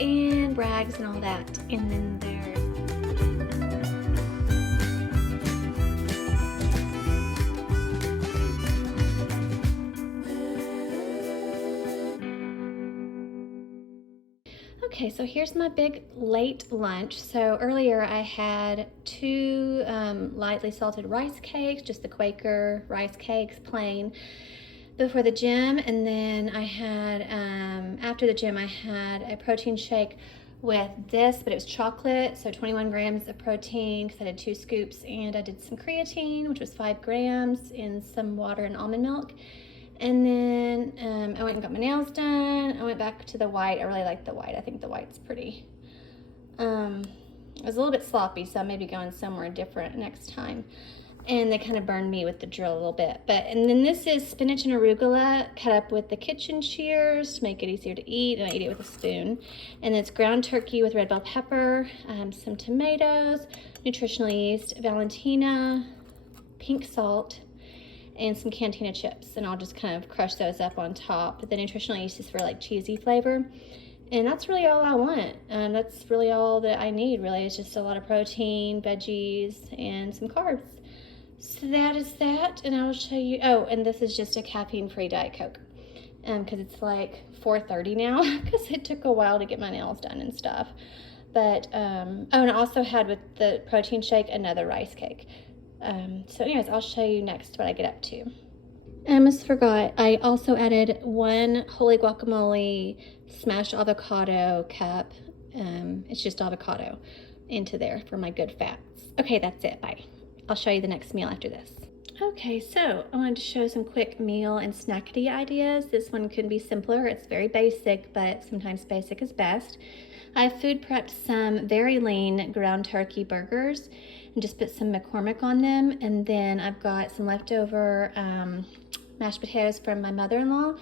and Bragg's and all that. And then there's okay, so here's my big late lunch. So earlier I had two lightly salted rice cakes, just the Quaker rice cakes, plain, before the gym. And then I had, after the gym, I had a protein shake with this, but it was chocolate, so 21 grams of protein because I did 2 scoops, and I did some creatine, which was 5 grams, in some water and almond milk. And then I went and got my nails done. I went back to the white. I really like the white. I think the white's pretty. It was a little bit sloppy, so I may be going somewhere different next time. And they kind of burned me with the drill a little bit. And then this is spinach and arugula cut up with the kitchen shears to make it easier to eat, and I eat it with a spoon. And it's ground turkey with red bell pepper, some tomatoes, nutritional yeast, Valentina, pink salt, and some Cantina chips, and I'll just kind of crush those up on top. The nutritional yeast is for like cheesy flavor, and that's really all I want. That's really all that I need, really. It's just a lot of protein, veggies, and some carbs. So that is that, and I will show you. Oh, and this is just a caffeine-free Diet Coke, because it's like 4:30 now, because it took a while to get my nails done and stuff. But, oh, and I also had with the protein shake another rice cake. So anyways, I'll show you next what I get up to. I almost forgot, I also added 1 holy guacamole smashed avocado cup. It's just avocado into there for my good fats. Okay, that's it. Bye. I'll show you the next meal after this. Okay, so I wanted to show some quick meal and snackity ideas. This one couldn't be simpler. It's very basic, but sometimes basic is best. I food prepped some very lean ground turkey burgers and just put some McCormick on them. And then I've got some leftover mashed potatoes from my mother-in-law,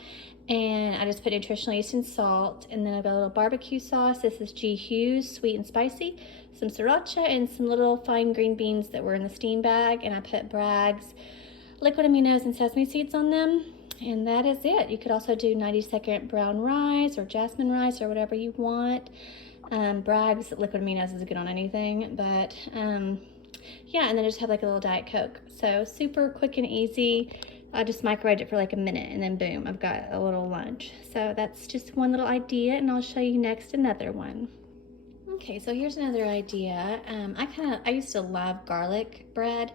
and I just put nutritional yeast and salt. And then I've got a little barbecue sauce. This is G. Hughes, sweet and spicy, some sriracha, and some little fine green beans that were in the steam bag. And I put Bragg's liquid aminos and sesame seeds on them. And that is it. You could also do 90-second brown rice or jasmine rice or whatever you want. Bragg's liquid aminos is good on anything, but yeah, and then I just have like a little Diet Coke. So super quick and easy. I just microwaved it for like a minute, and then boom, I've got a little lunch. So that's just one little idea, and I'll show you next another one. Okay, so here's another idea. I used to love garlic bread.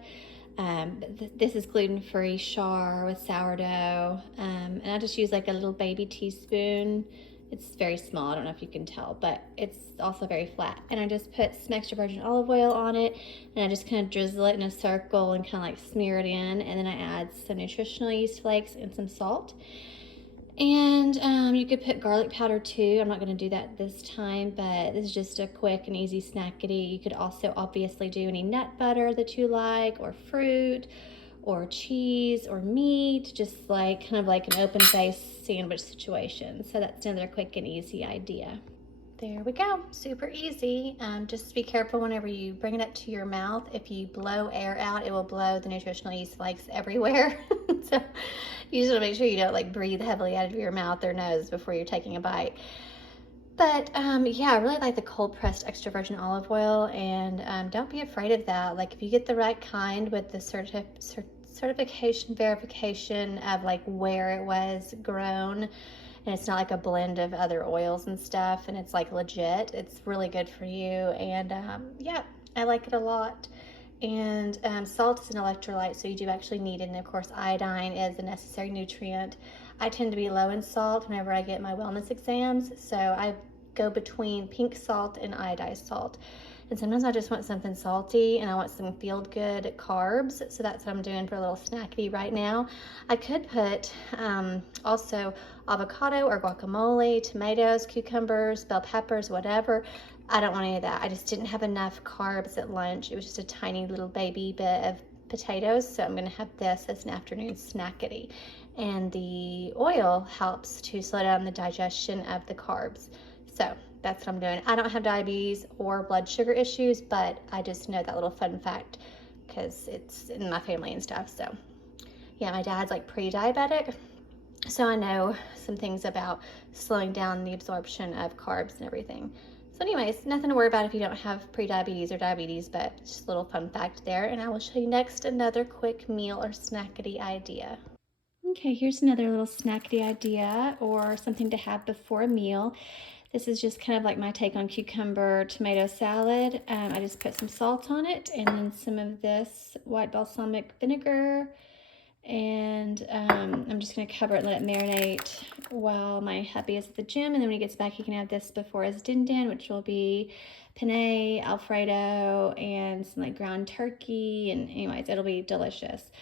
This is gluten-free char with sourdough, and I just use like a little baby teaspoon. It's very small, I don't know if you can tell, but it's also very flat. And I just put some extra virgin olive oil on it, and I just kind of drizzle it in a circle and kind of like smear it in, and then I add some nutritional yeast flakes and some salt. And you could put garlic powder too. I'm not going to do that this time, but this is just a quick and easy snackity. You could also obviously do any nut butter that you like, or fruit, or cheese, or meat, just like kind of like an open face sandwich situation. So that's another quick and easy idea. There we go, super easy. Just be careful whenever you bring it up to your mouth. If you blow air out, it will blow the nutritional yeast flakes everywhere. So you just want to make sure you don't like breathe heavily out of your mouth or nose before you're taking a bite. But yeah, I really like the cold pressed extra virgin olive oil, and don't be afraid of that. Like if you get the right kind with the certification verification of like where it was grown, and it's not like a blend of other oils and stuff, and it's like legit, it's really good for you. And yeah, I like it a lot. And salt is an electrolyte, so you do actually need it. And of course, iodine is a necessary nutrient. I tend to be low in salt whenever I get my wellness exams, so I go between pink salt and iodized salt. And sometimes I just want something salty, and I want some feel-good carbs, so that's what I'm doing for a little snacky right now. I could put also avocado or guacamole, tomatoes, cucumbers, bell peppers, whatever. I don't want any of that. I just didn't have enough carbs at lunch. It was just a tiny little baby bit of potatoes, so I'm going to have this as an afternoon snackity. And the oil helps to slow down the digestion of the carbs. So that's what I'm doing. I don't have diabetes or blood sugar issues, but I just know that little fun fact because it's in my family and stuff. So yeah, my dad's like pre-diabetic, So I know some things about slowing down the absorption of carbs and everything. So anyways, nothing to worry about if you don't have pre-diabetes or diabetes, but just a little fun fact there. And I will show you next another quick meal or snackity idea. Okay, here's another little snackity idea or something to have before a meal. This is just kind of like my take on cucumber tomato salad. I just put some salt on it and then some of this white balsamic vinegar. And I'm just gonna cover it and let it marinate while my hubby is at the gym. And then when he gets back, he can have this before his din din, which will be penne, Alfredo, and some like ground turkey. And anyways, it'll be delicious.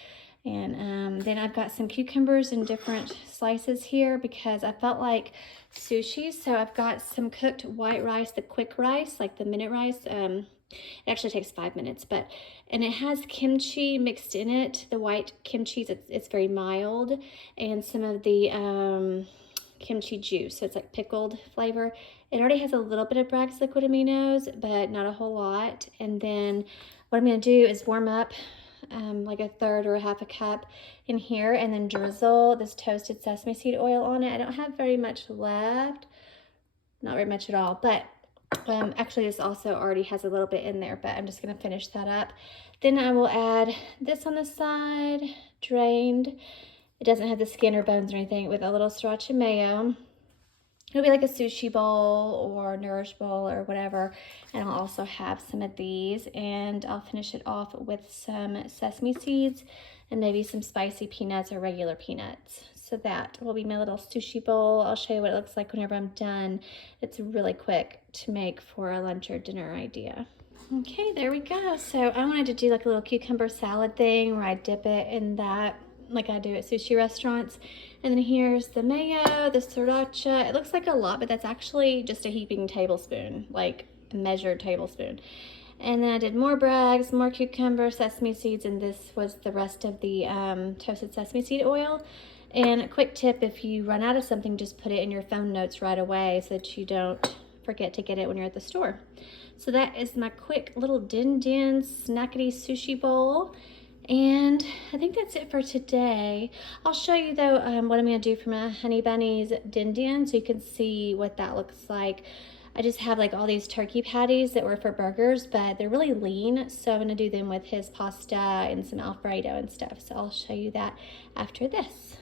And then I've got some cucumbers in different slices here because I felt like sushi. So I've got some cooked white rice, the quick rice, like the minute rice. It actually takes 5 minutes, and it has kimchi mixed in it. The white kimchi, it's very mild, and some of the kimchi juice, so it's like pickled flavor. It already has a little bit of Bragg's liquid aminos, but not a whole lot. And then what I'm gonna do is warm up like a third or a half a cup in here, and then drizzle this toasted sesame seed oil on it. I don't have very much left, not very much at all, but actually this also already has a little bit in there, but I'm just gonna finish that up. Then I will add this on the side, drained. It doesn't have the skin or bones or anything, with a little sriracha mayo. It'll be like a sushi bowl or nourish bowl or whatever. And I'll also have some of these, and I'll finish it off with some sesame seeds and maybe some spicy peanuts or regular peanuts. So that will be my little sushi bowl. I'll show you what it looks like whenever I'm done. It's really quick to make for a lunch or dinner idea. Okay, there we go. So I wanted to do like a little cucumber salad thing where I dip it in that like I do at sushi restaurants. And then here's the mayo, the sriracha. It looks like a lot, but that's actually just a heaping tablespoon, like a measured tablespoon. And then I did more Bragg's, more cucumber, sesame seeds, and this was the rest of the toasted sesame seed oil. And a quick tip, if you run out of something, just put it in your phone notes right away so that you don't forget to get it when you're at the store. So that is my quick little din din snackity sushi bowl. And I think that's it for today. I'll show you though what I'm gonna do for my honey bunnies din din so you can see what that looks like. I just have like all these turkey patties that were for burgers, but they're really lean, so I'm gonna do them with his pasta and some Alfredo and stuff. So I'll show you that after this.